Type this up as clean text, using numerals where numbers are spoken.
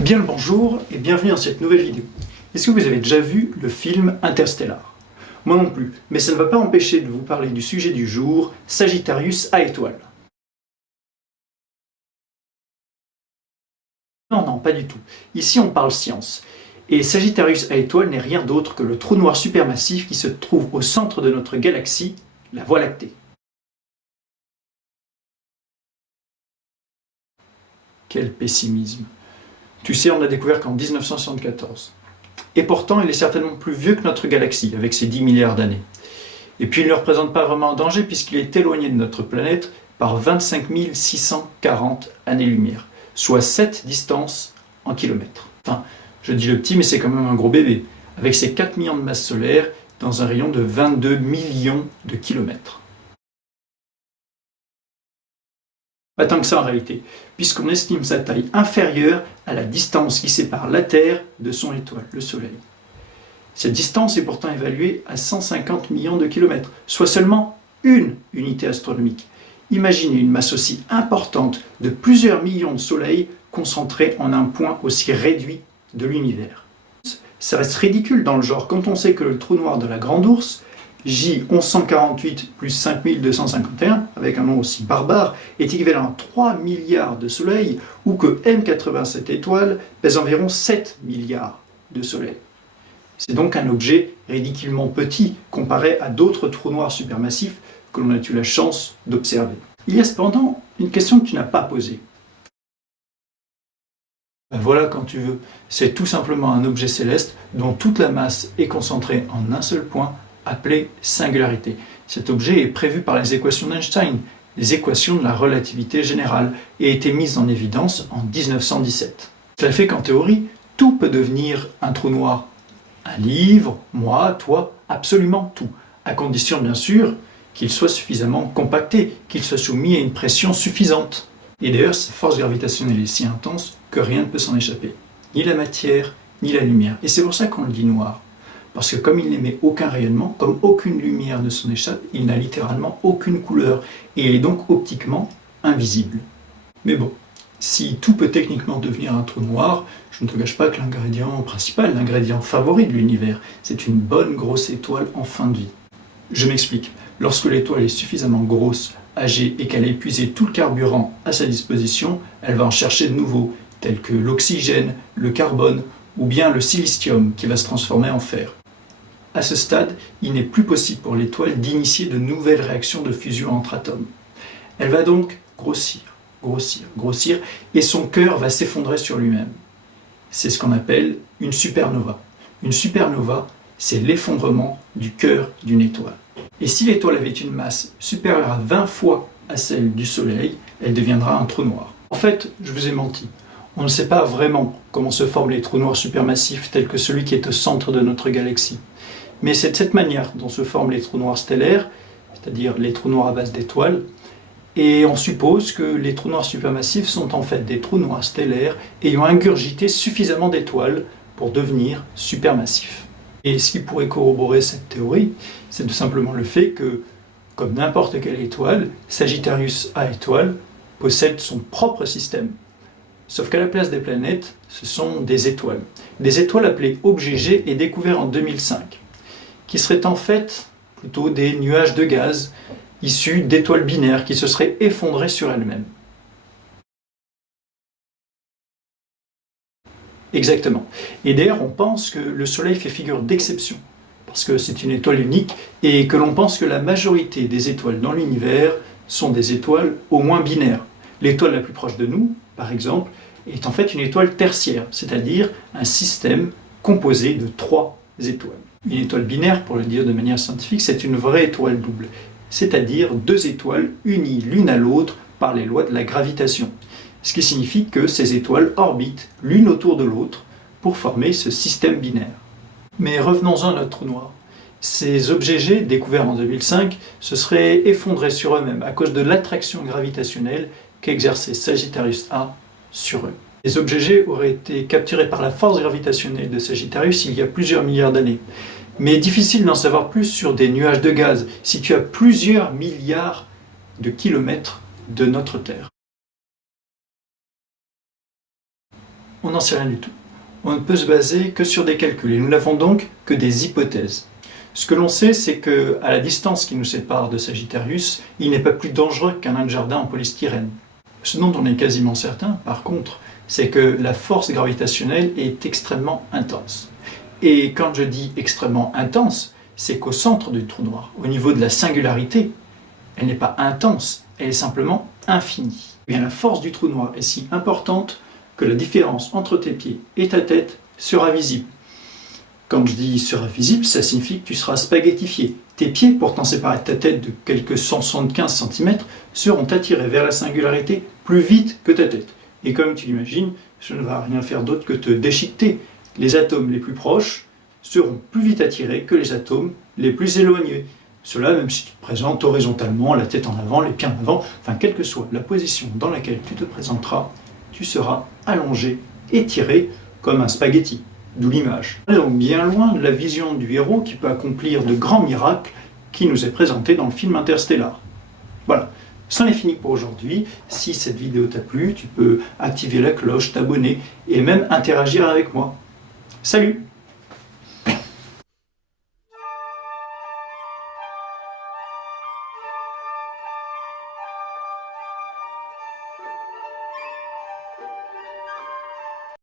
Bien le bonjour et bienvenue dans cette nouvelle vidéo. Est-ce que vous avez déjà vu le film Interstellar? Moi non plus, mais ça ne va pas empêcher de vous parler du sujet du jour, Sagittarius A étoile. Non, pas du tout. Ici on parle science. Et Sagittarius A étoile n'est rien d'autre que le trou noir supermassif qui se trouve au centre de notre galaxie, la Voie lactée. Quel pessimisme! Tu sais, on l'a découvert qu'en 1974. Et pourtant, il est certainement plus vieux que notre galaxie, avec ses 10 milliards d'années. Et puis, il ne représente pas vraiment un danger, puisqu'il est éloigné de notre planète par 25 640 années-lumière, soit 7 distances en kilomètres. Enfin, je dis le petit, mais c'est quand même un gros bébé, avec ses 4 millions de masses solaires dans un rayon de 22 millions de kilomètres. Pas tant que ça en réalité, puisqu'on estime sa taille inférieure à la distance qui sépare la Terre de son étoile, le Soleil. Cette distance est pourtant évaluée à 150 millions de kilomètres, soit seulement une unité astronomique. Imaginez une masse aussi importante de plusieurs millions de soleils concentrés en un point aussi réduit de l'univers. Ça reste ridicule dans le genre quand on sait que le trou noir de la Grande Ourse, J 1148 plus 5251, avec un nom aussi barbare, est équivalent à 3 milliards de soleils, ou que M87 étoiles pèse environ 7 milliards de soleils. C'est donc un objet ridiculement petit comparé à d'autres trous noirs supermassifs que l'on a eu la chance d'observer. Il y a cependant une question que tu n'as pas posée. Voilà quand tu veux, c'est tout simplement un objet céleste dont toute la masse est concentrée en un seul point, appelé singularité. Cet objet est prévu par les équations d'Einstein, les équations de la relativité générale, et a été mise en évidence en 1917. Cela fait qu'en théorie, tout peut devenir un trou noir. Un livre, moi, toi, absolument tout, à condition bien sûr qu'il soit suffisamment compacté, qu'il soit soumis à une pression suffisante. Et d'ailleurs, sa force gravitationnelle est si intense que rien ne peut s'en échapper. Ni la matière, ni la lumière. Et c'est pour ça qu'on le dit noir. Parce que comme il n'émet aucun rayonnement, comme aucune lumière ne s'en échappe, il n'a littéralement aucune couleur, et il est donc optiquement invisible. Mais bon, si tout peut techniquement devenir un trou noir, je ne te cache pas que l'ingrédient principal, l'ingrédient favori de l'univers, c'est une bonne grosse étoile en fin de vie. Je m'explique. Lorsque l'étoile est suffisamment grosse, âgée et qu'elle a épuisé tout le carburant à sa disposition, elle va en chercher de nouveaux, tels que l'oxygène, le carbone ou bien le silicium qui va se transformer en fer. À ce stade, il n'est plus possible pour l'étoile d'initier de nouvelles réactions de fusion entre atomes. Elle va donc grossir, et son cœur va s'effondrer sur lui-même. C'est ce qu'on appelle une supernova. Une supernova, c'est l'effondrement du cœur d'une étoile. Et si l'étoile avait une masse supérieure à 20 fois à celle du Soleil, elle deviendra un trou noir. En fait, je vous ai menti. On ne sait pas vraiment comment se forment les trous noirs supermassifs tels que celui qui est au centre de notre galaxie. Mais c'est de cette manière dont se forment les trous noirs stellaires, c'est-à-dire les trous noirs à base d'étoiles, et on suppose que les trous noirs supermassifs sont en fait des trous noirs stellaires ayant ingurgité suffisamment d'étoiles pour devenir supermassifs. Et ce qui pourrait corroborer cette théorie, c'est tout simplement le fait que, comme n'importe quelle étoile, Sagittarius A étoile possède son propre système. Sauf qu'à la place des planètes, ce sont des étoiles. Des étoiles appelées objets G et découverts en 2005, qui seraient en fait plutôt des nuages de gaz issus d'étoiles binaires qui se seraient effondrées sur elles-mêmes. Exactement. Et d'ailleurs, on pense que le Soleil fait figure d'exception, parce que c'est une étoile unique, et que l'on pense que la majorité des étoiles dans l'univers sont des étoiles au moins binaires. L'étoile la plus proche de nous, par exemple, est en fait une étoile tertiaire, c'est-à-dire un système composé de 3 étoiles. Une étoile binaire, pour le dire de manière scientifique, c'est une vraie étoile double, c'est-à-dire 2 étoiles unies l'une à l'autre par les lois de la gravitation. Ce qui signifie que ces étoiles orbitent l'une autour de l'autre pour former ce système binaire. Mais revenons-en à notre trou noir. Ces objets G, découverts en 2005, se seraient effondrés sur eux-mêmes à cause de l'attraction gravitationnelle qu'exerçait Sagittarius A sur eux. Les objets G auraient été capturés par la force gravitationnelle de Sagittarius il y a plusieurs milliards d'années. Mais difficile d'en savoir plus sur des nuages de gaz situés à plusieurs milliards de kilomètres de notre Terre. On n'en sait rien du tout. On ne peut se baser que sur des calculs et nous n'avons donc que des hypothèses. Ce que l'on sait, c'est qu'à la distance qui nous sépare de Sagittarius, il n'est pas plus dangereux qu'un nain de jardin en polystyrène. Ce dont on est quasiment certain, par contre, c'est que la force gravitationnelle est extrêmement intense. Et quand je dis extrêmement intense, c'est qu'au centre du trou noir, au niveau de la singularité, elle n'est pas intense, elle est simplement infinie. Et bien, la force du trou noir est si importante que la différence entre tes pieds et ta tête sera visible. Quand je dis sera visible, ça signifie que tu seras spaghettifié. Tes pieds, pourtant séparés de ta tête de quelques 175 cm, seront attirés vers la singularité plus vite que ta tête. Et comme tu l'imagines, ça ne va rien faire d'autre que te déchiqueter. Les atomes les plus proches seront plus vite attirés que les atomes les plus éloignés. Cela même si tu te présentes horizontalement, la tête en avant, les pieds en avant, enfin quelle que soit la position dans laquelle tu te présenteras, tu seras allongé, étiré comme un spaghetti. D'où l'image. On est donc bien loin de la vision du héros qui peut accomplir de grands miracles qui nous est présenté dans le film Interstellar. Voilà, c'en est fini pour aujourd'hui. Si cette vidéo t'a plu, tu peux activer la cloche, t'abonner et même interagir avec moi. Salut!